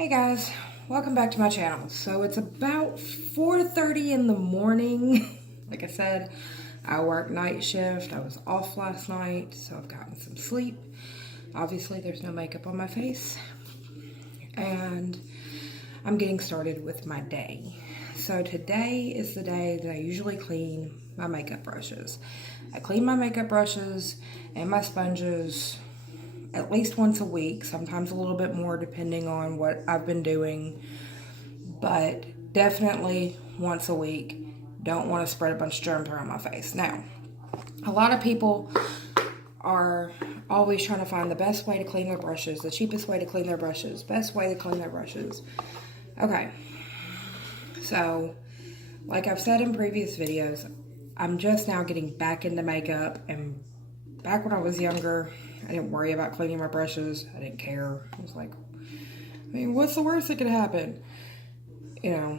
Hey guys, welcome back to my channel. So it's about 4:30 in the morning. Like I said, I work night shift. I was off last night, so I've gotten some sleep. Obviously, there's no makeup on my face. And I'm getting started with my day. So today is the day that I usually clean my makeup brushes. I clean my makeup brushes and my sponges at least once a week, sometimes a little bit more depending on what I've been doing, but definitely once a week. Don't want to spread a bunch of germs around my face. Now, a lot of people are always trying to find the best way to clean their brushes, the cheapest way to clean their brushes, best way to clean their brushes. Okay, so like I've said in previous videos, I'm just now getting back into makeup, and back when I was younger, I didn't worry about cleaning my brushes. I didn't care. I was like, I mean, what's the worst that could happen? You know,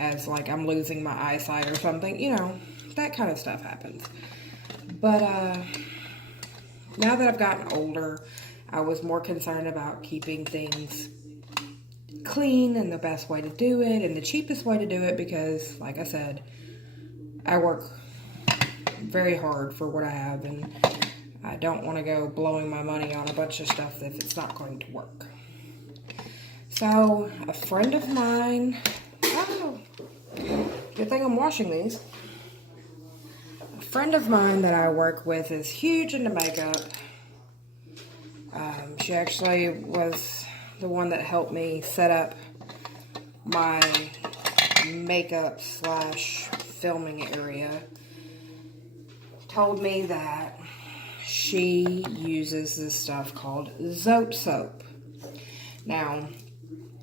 as like I'm losing my eyesight or something, you know, that kind of stuff happens. But now that I've gotten older, I was more concerned about keeping things clean and the best way to do it and the cheapest way to do it because, like I said, I work very hard for what I have, and I don't want to go blowing my money on a bunch of stuff if it's not going to work. So, a friend of mine, oh, good thing I'm washing these. A friend of mine that I work with is huge into makeup. She actually was the one that helped me set up my makeup / filming area. Told me that she uses this stuff called Zote soap. Now,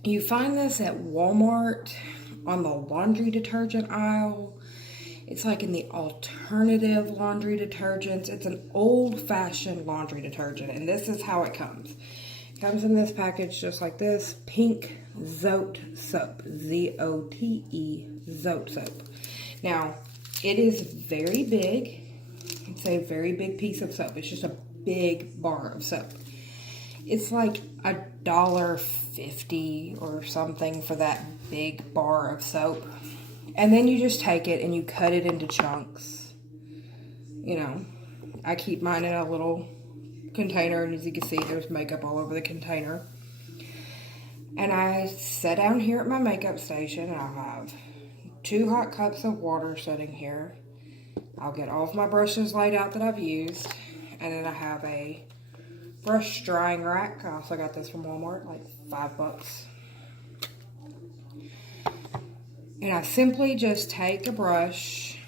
you find this at Walmart on the laundry detergent aisle. It's like in the alternative laundry detergents. It's an old-fashioned laundry detergent, and this is how it comes. It comes in this package just like this, pink Zote soap, Z-O-T-E, Zote soap. Now, it is very big. It's a very big piece of soap. It's just a big bar of soap. It's like $1.50 or something for that big bar of soap. And then you just take it and you cut it into chunks. You know, I keep mine in a little container, and as you can see, there's makeup all over the container. And I sit down here at my makeup station, and I'll have 2 hot cups of water sitting here. I'll get all of my brushes laid out that I've used, and then I have a brush drying rack. I also got this from Walmart, like $5. And I simply just take a brush,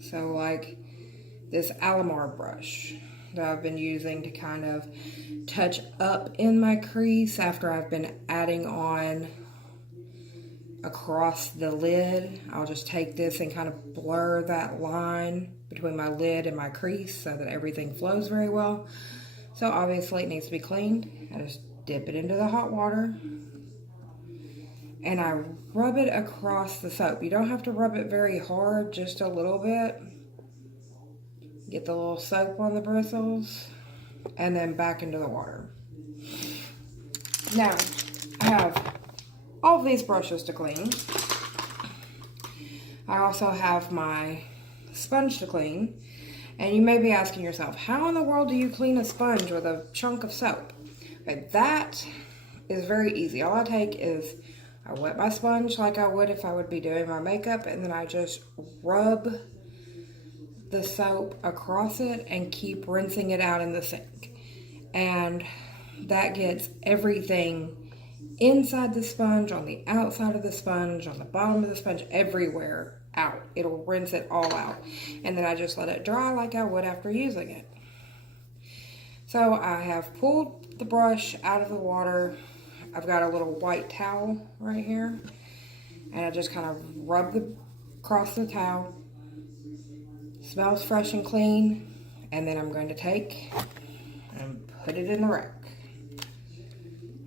so like this Alamar brush that I've been using to kind of touch up in my crease after I've been adding on across the lid. I'll just take this and kind of blur that line between my lid and my crease so that everything flows very well. So obviously it needs to be cleaned. I just dip it into the hot water and I rub it across the soap. You don't have to rub it very hard, just a little bit. Get the little soap on the bristles and then back into the water. Now, I have all of these brushes to clean. I also have my sponge to clean. And you may be asking yourself, how in the world do you clean a sponge with a chunk of soap? Okay, that is very easy. All I take is, I wet my sponge like I would if I would be doing my makeup, and then I just rub the soap across it and keep rinsing it out in the sink. And that gets everything inside the sponge, on the outside of the sponge, on the bottom of the sponge, everywhere out. It'll rinse it all out. And then I just let it dry like I would after using it. So I have pulled the brush out of the water. I've got a little white towel right here. And I just kind of rub across the towel. Smells fresh and clean. And then I'm going to take and put it in the rack.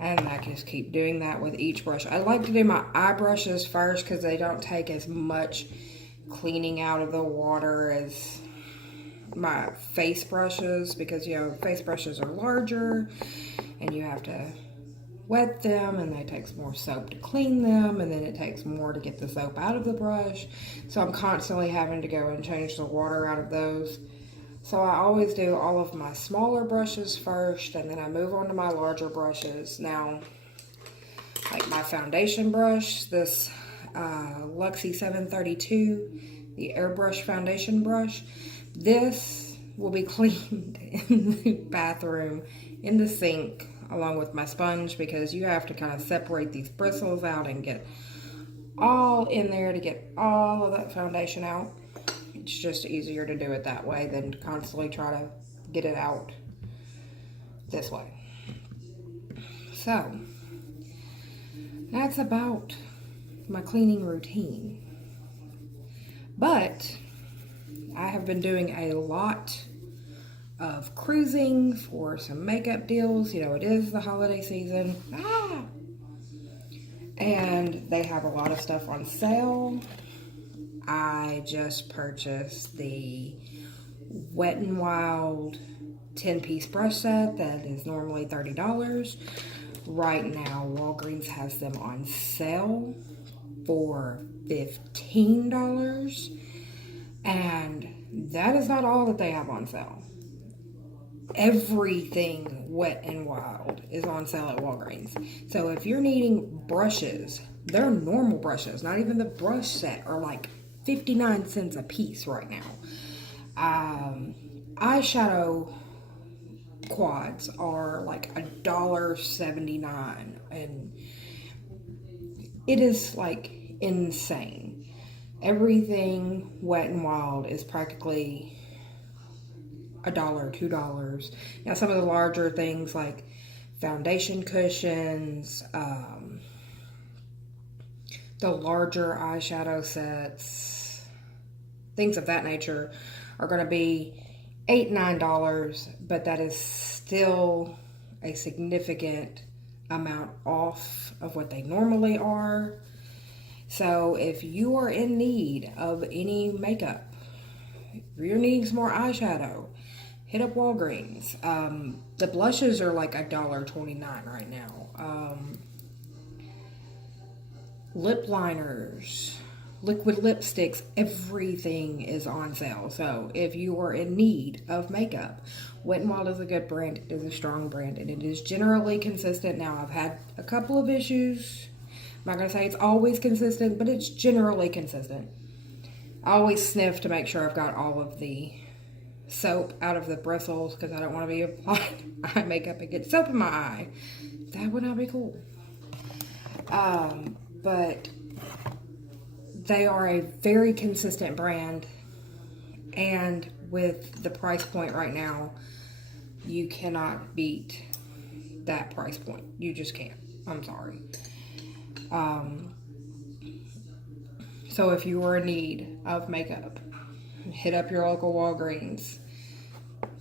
And I just keep doing that with each brush. I like to do my eye brushes first because they don't take as much cleaning out of the water as my face brushes, because, you know, face brushes are larger and you have to wet them, and then it takes more soap to clean them, and then it takes more to get the soap out of the brush. So I'm constantly having to go and change the water out of those. So I always do all of my smaller brushes first, and then I move on to my larger brushes. Now, like my foundation brush, this Luxie 732, the Airbrush foundation brush, this will be cleaned in the bathroom, in the sink, along with my sponge, because you have to kind of separate these bristles out and get all in there to get all of that foundation out. It's just easier to do it that way than to constantly try to get it out this way. So, that's about my cleaning routine. But I have been doing a lot of cruising for some makeup deals. You know, it is the holiday season. And they have a lot of stuff on sale. I just purchased the Wet n Wild 10-piece brush set that is normally $30. Right now, Walgreens has them on sale for $15. And that is not all that they have on sale. Everything Wet n Wild is on sale at Walgreens. So if you're needing brushes, they're normal brushes, not even the brush set, are like 59 cents a piece right now. Eyeshadow quads are like $1.79, and it is like insane. Everything Wet n Wild is practically $1, $2. Now some of the larger things like foundation cushions, the larger eyeshadow sets, things of that nature are going to be $8, $9, but that is still a significant amount off of what they normally are. So if you are in need of any makeup, if you're needing some more eyeshadow, hit up Walgreens. The blushes are like $1.29 right now. Lip liners, liquid lipsticks, everything is on sale. So if you are in need of makeup, Wet n Wild is a good brand. It is a strong brand, and it is generally consistent. Now, I've had a couple of issues. I'm not going to say it's always consistent, but it's generally consistent. I always sniff to make sure I've got all of the soap out of the bristles, because I don't want to be applying eye makeup and get soap in my eye. That would not be cool. But they are a very consistent brand, and with the price point right now, you cannot beat that price point. You just can't. I'm sorry. So if you are in need of makeup, hit up your local Walgreens.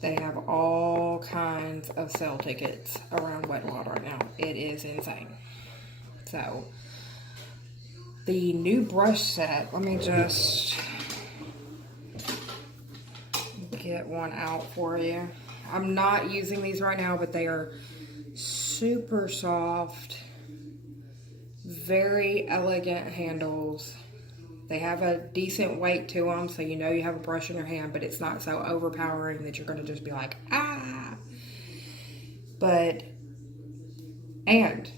They have all kinds of sale tickets around Wet n Wild right now. It is insane. So, the new brush set, let me just get one out for you. I'm not using these right now, but they are super soft, very elegant handles. They have a decent weight to them, so you know you have a brush in your hand, but it's not so overpowering that you're going to just be like, ah. And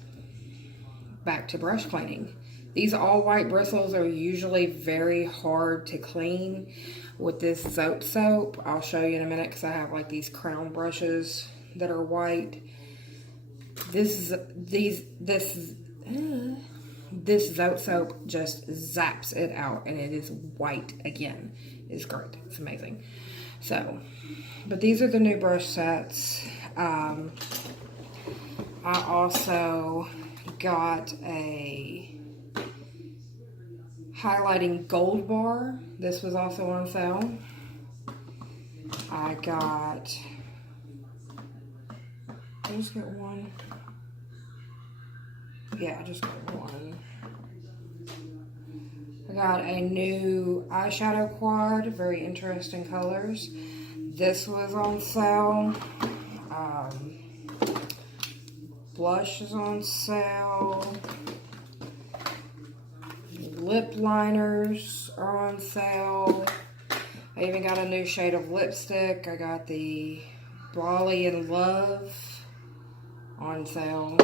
back to brush cleaning. These all white bristles are usually very hard to clean with this Zote soap. I'll show you in a minute, because I have like these crown brushes that are white. This Zote soap just zaps it out, and it is white again. It's great. It's amazing. So, but these are the new brush sets. I also got a highlighting gold bar. This was also on sale. I just got one. Yeah, I just got one. I got a new eyeshadow quad, very interesting colors. This was on sale. Blush is on sale. Lip liners are on sale. I even got a new shade of lipstick. I got the Bali in Love on sale.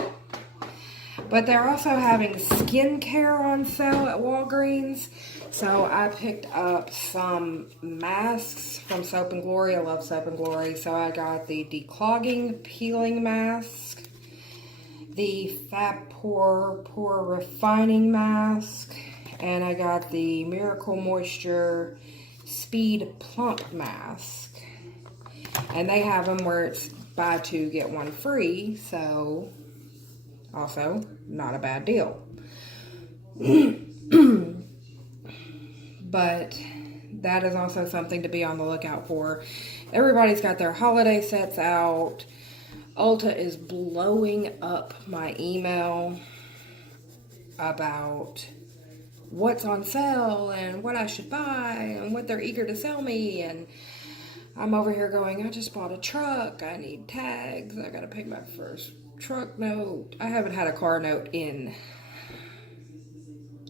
But they're also having skincare on sale at Walgreens. So I picked up some masks from Soap and Glory. I love Soap and Glory. So I got the declogging peeling mask, the Fab Pore refining mask, and I got the Miracle Moisture Speed Plump mask. And they have them where it's buy two, get one free. So also not a bad deal. But that is also something to be on the lookout for. Everybody's got their holiday sets out. Ulta is blowing up my email about what's on sale and what I should buy and what they're eager to sell me. And I'm over here going, I just bought a truck. I need tags. I got to pay my first truck note. I haven't had a car note in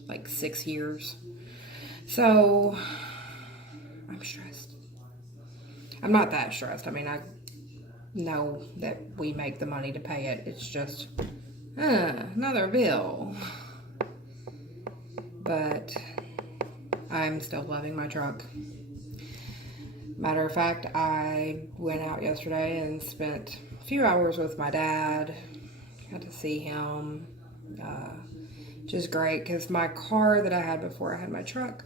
like 6 years. So I'm stressed. I'm not that stressed. I mean, I know that we make the money to pay it. It's just another bill. But I'm still loving my truck. Matter of fact, I went out yesterday and spent a few hours with my dad. Got to see him. Just great, because my car that I had before I had my truck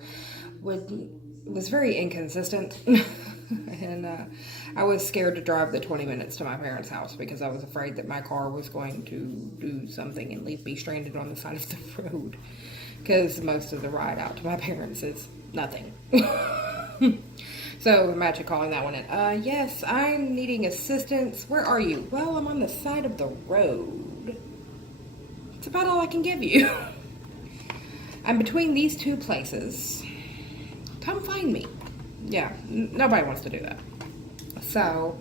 was very inconsistent. And I was scared to drive the 20 minutes to my parents' house because I was afraid that my car was going to do something and leave me stranded on the side of the road. Because most of the ride out to my parents is nothing. So imagine calling that one in. Yes, I'm needing assistance. Where are you? Well, I'm on the side of the road. It's about all I can give you. I'm between these two places. Come find me. Yeah, nobody wants to do that. So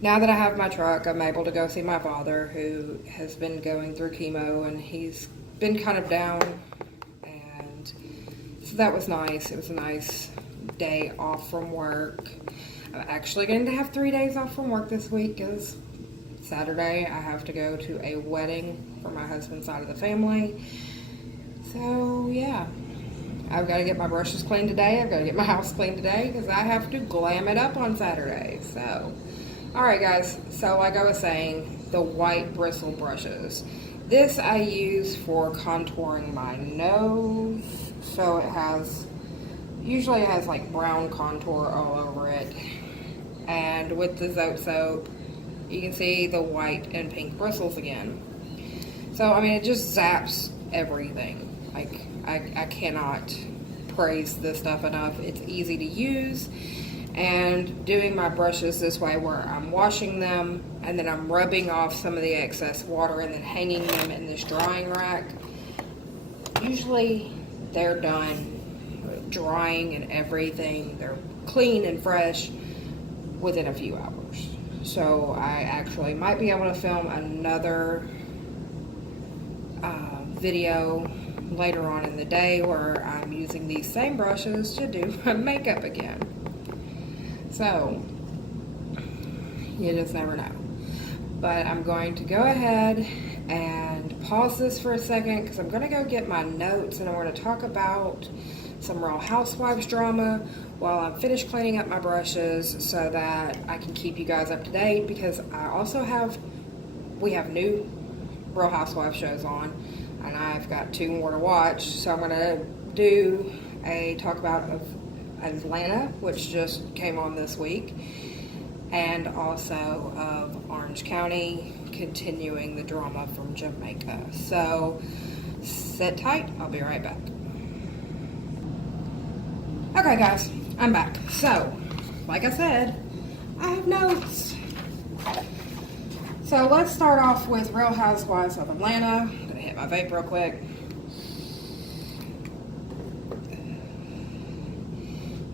now that I have my truck, I'm able to go see my father, who has been going through chemo, and he's been kind of down. And so that was nice. It was a nice day off from work. I'm actually going to have 3 days off from work this week, because Saturday I have to go to a wedding for my husband's side of the family. So yeah, I've got to get my brushes cleaned today. I've got to get my house cleaned today because I have to glam it up on Saturday. So, alright guys, so like I was saying, the white bristle brushes. This I use for contouring my nose. So usually it has like brown contour all over it. And with the Zote soap, you can see the white and pink bristles again. So, I mean, it just zaps everything. Like, I cannot praise this stuff enough. It's easy to use. And doing my brushes this way, where I'm washing them and then I'm rubbing off some of the excess water and then hanging them in this drying rack, usually they're done drying and everything. They're clean and fresh within a few hours. So I actually might be able to film another video later on in the day where I'm using these same brushes to do my makeup again. So you just never know. But I'm going to go ahead and pause this for a second because I'm going to go get my notes, and I'm going to talk about some Real Housewives drama while I'm finished cleaning up my brushes, so that I can keep you guys up to date, because we have new Real Housewives shows on, and I've got 2 more to watch. So I'm going to do a talk about of Atlanta, which just came on this week, and also of Orange County, continuing the drama from Jamaica. So sit tight, I'll be right back. Okay guys, I'm back. So, like I said, I have notes. So let's start off with Real Housewives of Atlanta. I'm gonna hit my vape real quick.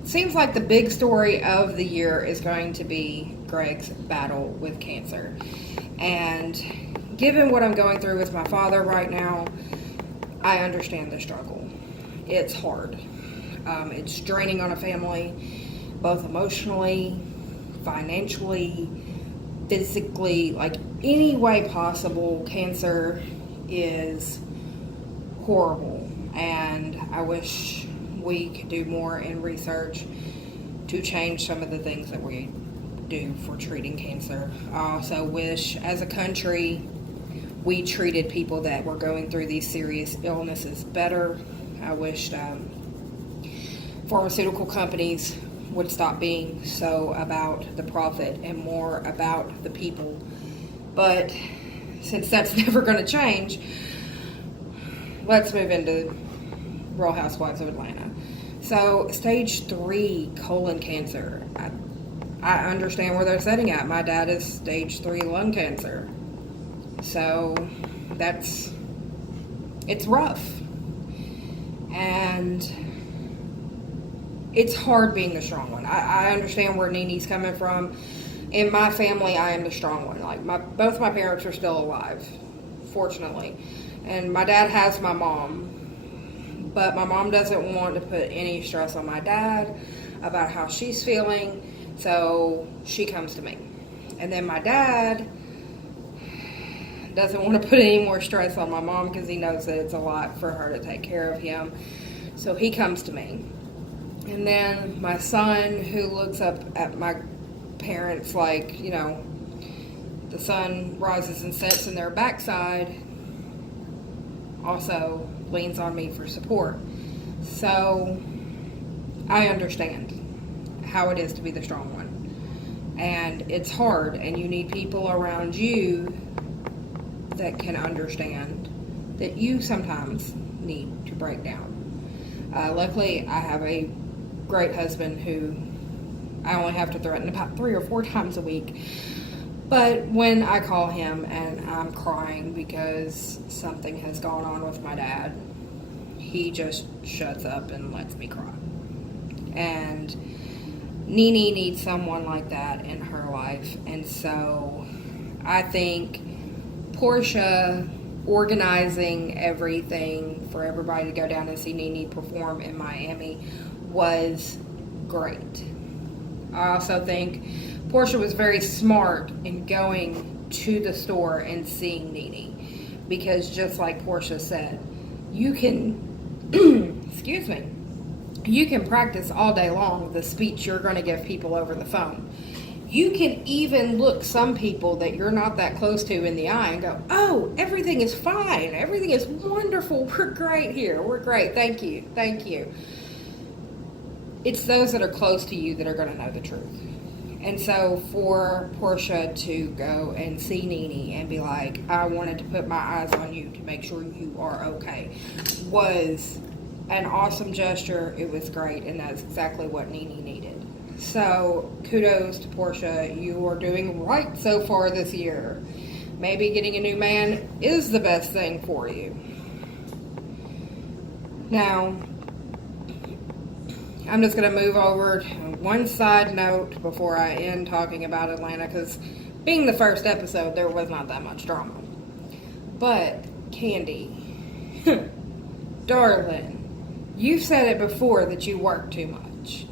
Seems like the big story of the year is going to be Greg's battle with cancer. And given what I'm going through with my father right now, I understand the struggle. It's hard. It's draining on a family, both emotionally, financially, physically, like any way possible. Cancer is horrible, and I wish we could do more in research to change some of the things that we do for treating cancer. I also wish, as a country, we treated people that were going through these serious illnesses better. I wished pharmaceutical companies would stop being so about the profit and more about the people. But since that's never going to change, let's move into Real Housewives of Atlanta. So, stage 3 colon cancer. I understand where they're setting at. My dad is stage 3 lung cancer. So, it's rough. And it's hard being the strong one. I understand where Nene's coming from. In my family, I am the strong one. Like, both my parents are still alive, fortunately. And my dad has my mom. But my mom doesn't want to put any stress on my dad about how she's feeling. So she comes to me. And then my dad doesn't want to put any more stress on my mom because he knows that it's a lot for her to take care of him. So he comes to me. And then my son, who looks up at my parents like, you know, the sun rises and sets in their backside, also leans on me for support. So I understand how it is to be the strong one. And it's hard, and you need people around you that can understand that you sometimes need to break down. Luckily, I have a great husband who I only have to threaten about 3 or 4 times a week. But when I call him and I'm crying because something has gone on with my dad, he just shuts up and lets me cry. And Nene needs someone like that in her life. And so I think Portia organizing everything for everybody to go down and see Nene perform in Miami was great. I also think Portia was very smart in going to the store and seeing Nene, because just like Portia said, you can excuse me, you can practice all day long the speech you're going to give people over the phone. You can even look some people that you're not that close to in the eye and go, oh, everything is fine, everything is wonderful, we're great here, we're great, thank you. It's those that are close to you that are going to know the truth. And so for Portia to go and see Nene and be like, I wanted to put my eyes on you to make sure you are okay, was an awesome gesture. It was great, and that's exactly what Nene needed. So kudos to Portia. You are doing right so far this year. Maybe getting a new man is the best thing for you. Now, I'm just going to move over to one side note before I end talking about Atlanta, because being the first episode, there was not that much drama. But, Candy, darling, you've said it before that you work too much.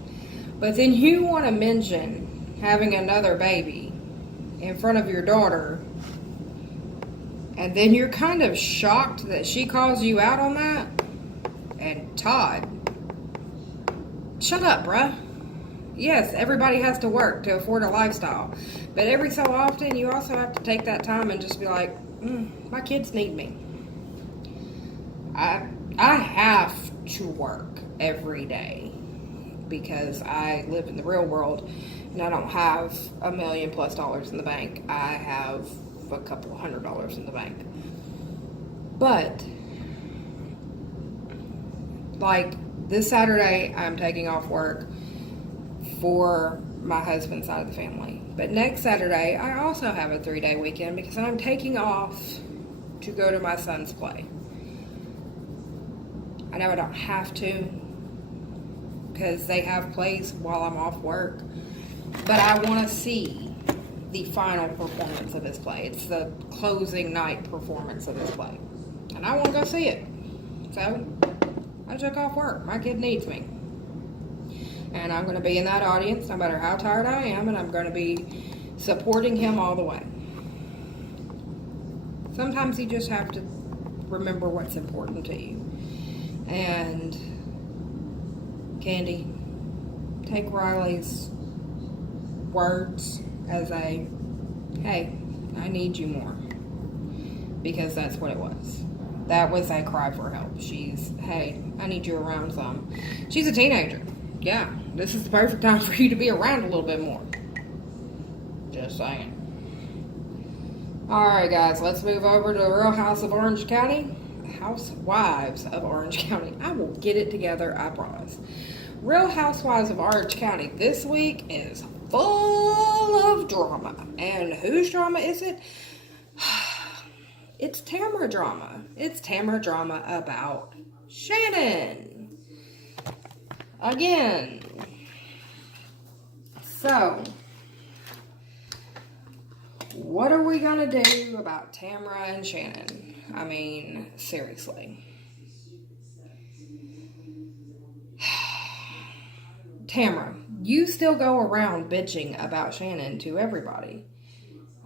But then you want to mention having another baby in front of your daughter, and then you're kind of shocked that she calls you out on that? And Todd, shut up, bruh. Yes, everybody has to work to afford a lifestyle. But every so often, you also have to take that time and just be like, my kids need me. I have to work every day because I live in the real world and I don't have $1 million+ in the bank. I have a couple $100 in the bank. But, like, this Saturday, I'm taking off work for my husband's side of the family. But next Saturday, I also have a 3-day weekend because I'm taking off to go to my son's play. I know I don't have to because they have plays while I'm off work. But I want to see the final performance of his play. It's the closing night performance of his play. And I want to go see it. So, I took off work. My kid needs me. And I'm going to be in that audience no matter how tired I am, and I'm going to be supporting him all the way. Sometimes you just have to remember what's important to you. And Candy, take Riley's words as a, hey, I need you more. Because that's what it was. That was a cry for help. She's, hey, I need you around some. She's a teenager. Yeah, this is the perfect time for you to be around a little bit more. Just saying. Alright guys, let's move over to the Real House of Orange County. Housewives of Orange County. I will get it together, I promise. Real Housewives of Orange County this week is full of drama. And whose drama is it? It's Tamara drama. It's Tamara drama about Shannon. Again. So, what are we going to do about Tamara and Shannon? I mean, seriously. Tamara, you still go around bitching about Shannon to everybody.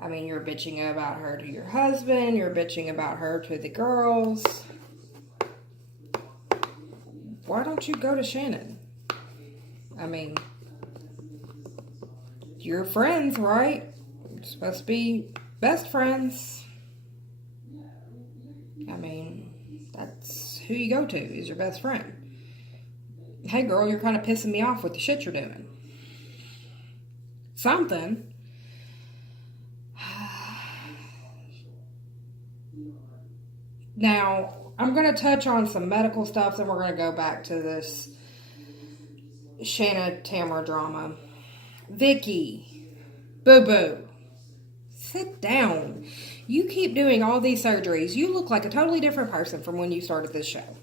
I mean, you're bitching about her to your husband. You're bitching about her to the girls. Why don't you go to Shannon? I mean, you're friends, right? You're supposed to be best friends. I mean, that's who you go to, is your best friend. Hey, girl, you're kind of pissing me off with the shit you're doing. Something. Now, I'm going to touch on some medical stuff, then we're going to go back to this Shanna Tamara drama. Vicky, boo-boo, sit down. You keep doing all these surgeries. You look like a totally different person from when you started this show.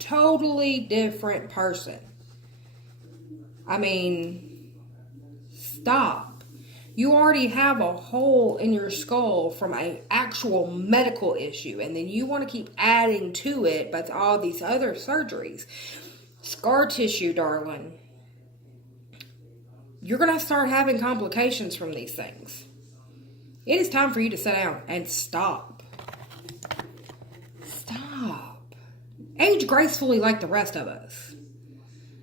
Totally different person. I mean, stop. You already have a hole in your skull from an actual medical issue, and then you want to keep adding to it by all these other surgeries. Scar tissue, darling. You're going to start having complications from these things. It is time for you to sit down and stop. Stop. Age gracefully like the rest of us.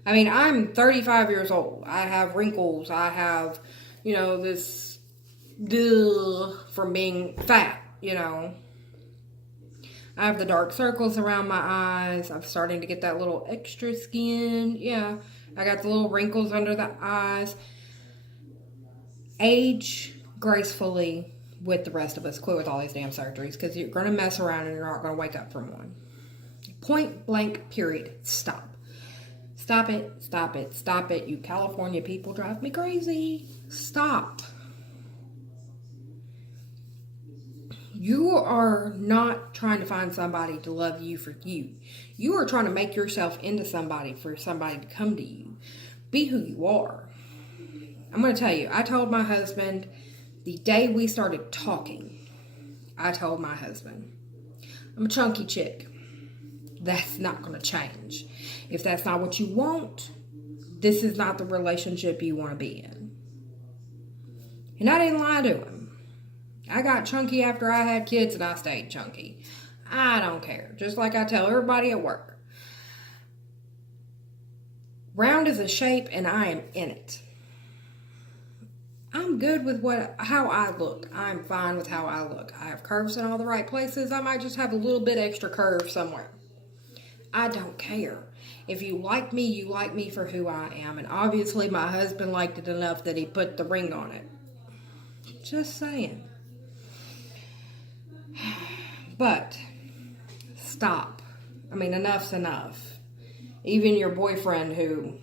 I mean, I'm 35 years old. I have wrinkles. I have, this from being fat, I have the dark circles around my eyes. I'm starting to get that little extra skin. Yeah, I got the little wrinkles under the eyes. Age gracefully with the rest of us. Quit with all these damn surgeries, because you're going to mess around and you're not going to wake up from one. Point blank, period. Stop. Stop it. Stop it. Stop it. You California people drive me crazy. Stop. You are not trying to find somebody to love you for you. You are trying to make yourself into somebody for somebody to come to you. Be who you are. I'm going to tell you, I told my husband the day we started talking, I told my husband, I'm a chunky chick. That's not going to change. If that's not what you want, this is not the relationship you want to be in. And I didn't lie to him. I got chunky after I had kids and I stayed chunky. I don't care. Just like I tell everybody at work. Round is a shape and I am in it. I'm good with how I look. I'm fine with how I look. I have curves in all the right places. I might just have a little bit extra curve somewhere. I don't care. If you like me, you like me for who I am. And obviously my husband liked it enough that he put the ring on it. Just saying. But, stop. I mean, enough's enough. Even your boyfriend, who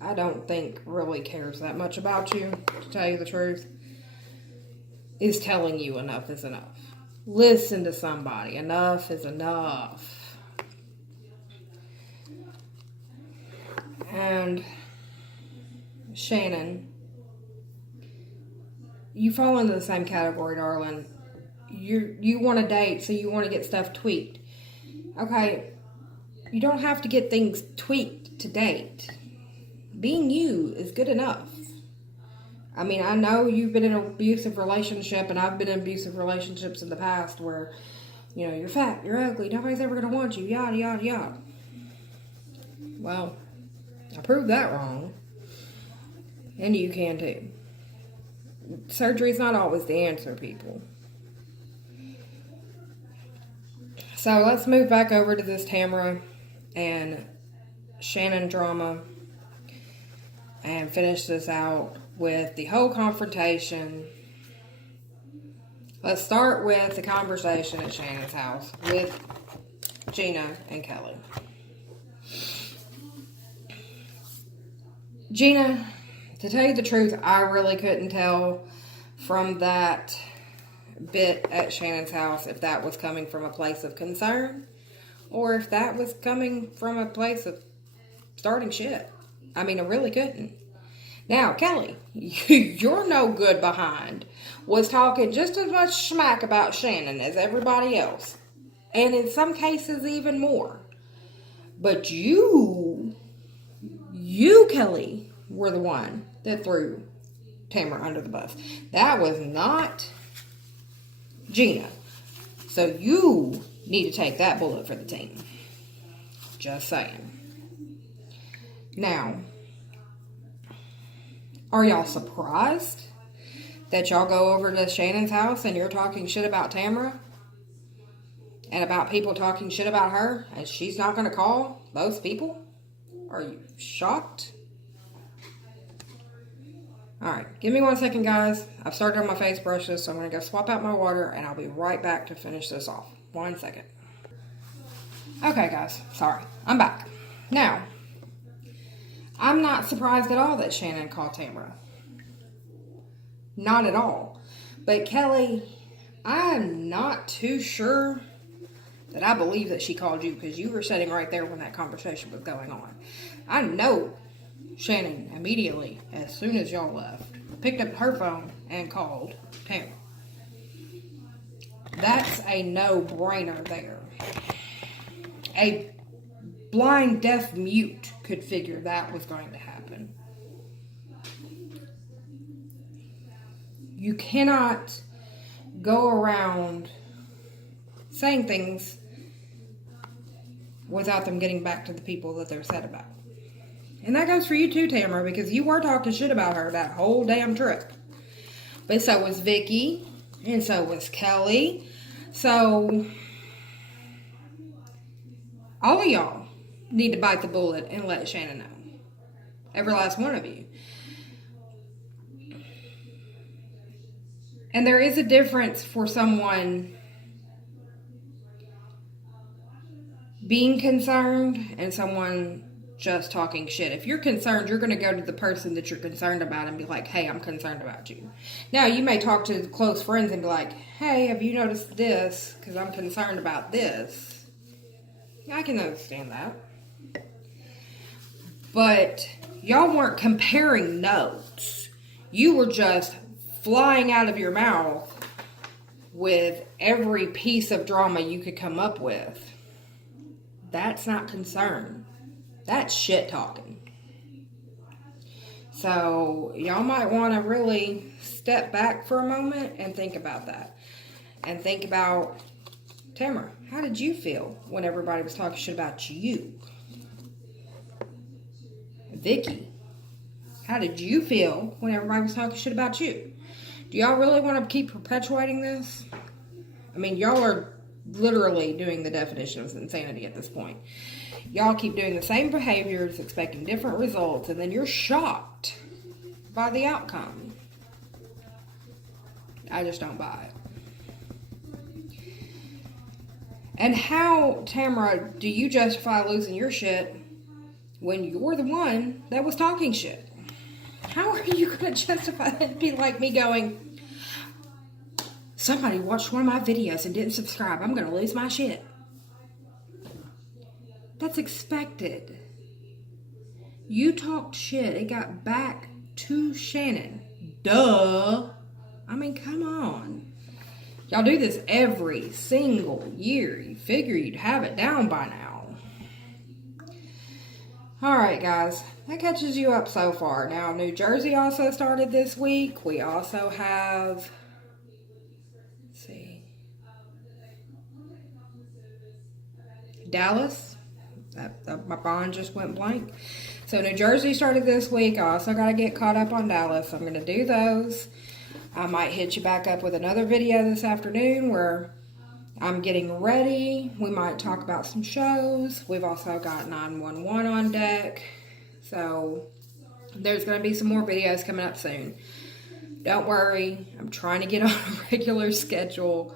I don't think really cares that much about you, to tell you the truth, is telling you enough is enough. Listen to somebody. Enough is enough. And Shannon, you fall into the same category, darling. You want to date, so you want to get stuff tweaked. Okay, you don't have to get things tweaked to date. Being you is good enough. I mean, I know you've been in an abusive relationship, and I've been in abusive relationships in the past where, you know, you're fat, you're ugly, nobody's ever going to want you, yada, yada, yada. Well, I proved that wrong. And you can too. Surgery's not always the answer, people. So let's move back over to this Tamara and Shannon drama and finish this out with the whole confrontation. Let's start with the conversation at Shannon's house with Gina and Kelly. Gina, to tell you the truth, I really couldn't tell from that bit at Shannon's house if that was coming from a place of concern or if that was coming from a place of starting shit. I mean, I really couldn't. Now, Kelly, you're no good behind was talking just as much smack about Shannon as everybody else. And in some cases, even more. But you, Kelly, were the one that threw Tamara under the bus. That was not Gina. So you need to take that bullet for the team. Just saying. Now, are y'all surprised that y'all go over to Shannon's house and you're talking shit about Tamara? And about people talking shit about her? And she's not going to call those people? Are you shocked? Alright, give me 1 second, guys. I've started on my face brushes, so I'm going to go swap out my water, and I'll be right back to finish this off. 1 second. Okay, guys. Sorry. I'm back. Now, I'm not surprised at all that Shannon called Tamara. Not at all. But Kelly, I'm not too sure that I believe that she called you, because you were sitting right there when that conversation was going on. I know Shannon immediately, as soon as y'all left, picked up her phone and called Tamara. That's a no-brainer there. A blind, deaf mute could figure that was going to happen. You cannot go around saying things without them getting back to the people that they're said about. And that goes for you too, Tamara, because you were talking shit about her that whole damn trip. But so was Vicky, and so was Kelly. So, all of y'all need to bite the bullet and let Shannon know. Every last one of you. And there is a difference for someone being concerned and someone just talking shit. If you're concerned, you're going to go to the person that you're concerned about and be like, hey, I'm concerned about you. Now, you may talk to close friends and be like, hey, have you noticed this? Because I'm concerned about this. I can understand that. But y'all weren't comparing notes. You were just flying out of your mouth with every piece of drama you could come up with. That's not concern. That's shit talking. So, y'all might want to really step back for a moment and think about that. And think about, Tamara, how did you feel when everybody was talking shit about you? Vicky, how did you feel when everybody was talking shit about you? Do y'all really want to keep perpetuating this? I mean, y'all are literally doing the definition of insanity at this point. Y'all keep doing the same behaviors, expecting different results, and then you're shocked by the outcome. I just don't buy it. And how, Tamara, do you justify losing your shit when you're the one that was talking shit? How are you going to justify it and be like me going, somebody watched one of my videos and didn't subscribe, I'm going to lose my shit? That's expected. You talked shit. It got back to Shannon. Duh. I mean, come on. Y'all do this every single year. You figure you'd have it down by now. Alright, guys. That catches you up so far. Now, New Jersey also started this week. We also have... Let's see. Dallas. My bond just went blank. So, New Jersey started this week. I also got to get caught up on Dallas. I'm going to do those. I might hit you back up with another video this afternoon where I'm getting ready. We might talk about some shows. We've also got 911 on deck. So there's going to be some more videos coming up soon. Don't worry. I'm trying to get on a regular schedule.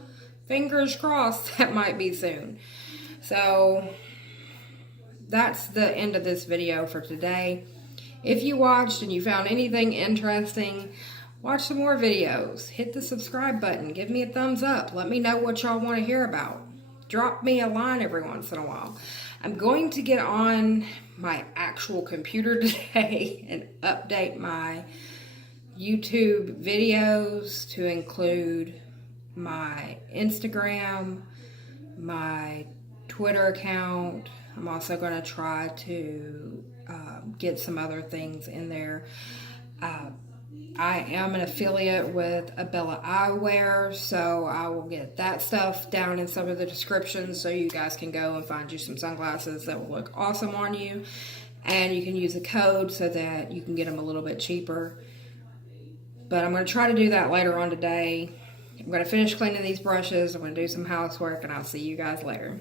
Fingers crossed that might be soon. So that's the end of this video for today. If you watched and you found anything interesting, watch some more videos. Hit the subscribe button. Give me a thumbs up. Let me know what y'all want to hear about. Drop me a line every once in a while. I'm going to get on my actual computer today and update my YouTube videos to include my Instagram, my Twitter account. I'm also going to try to get some other things in there. I am an affiliate with Abella Eyewear, so I will get that stuff down in some of the descriptions so you guys can go and find you some sunglasses that will look awesome on you. And you can use a code so that you can get them a little bit cheaper. But I'm going to try to do that later on today. I'm going to finish cleaning these brushes. I'm going to do some housework, and I'll see you guys later.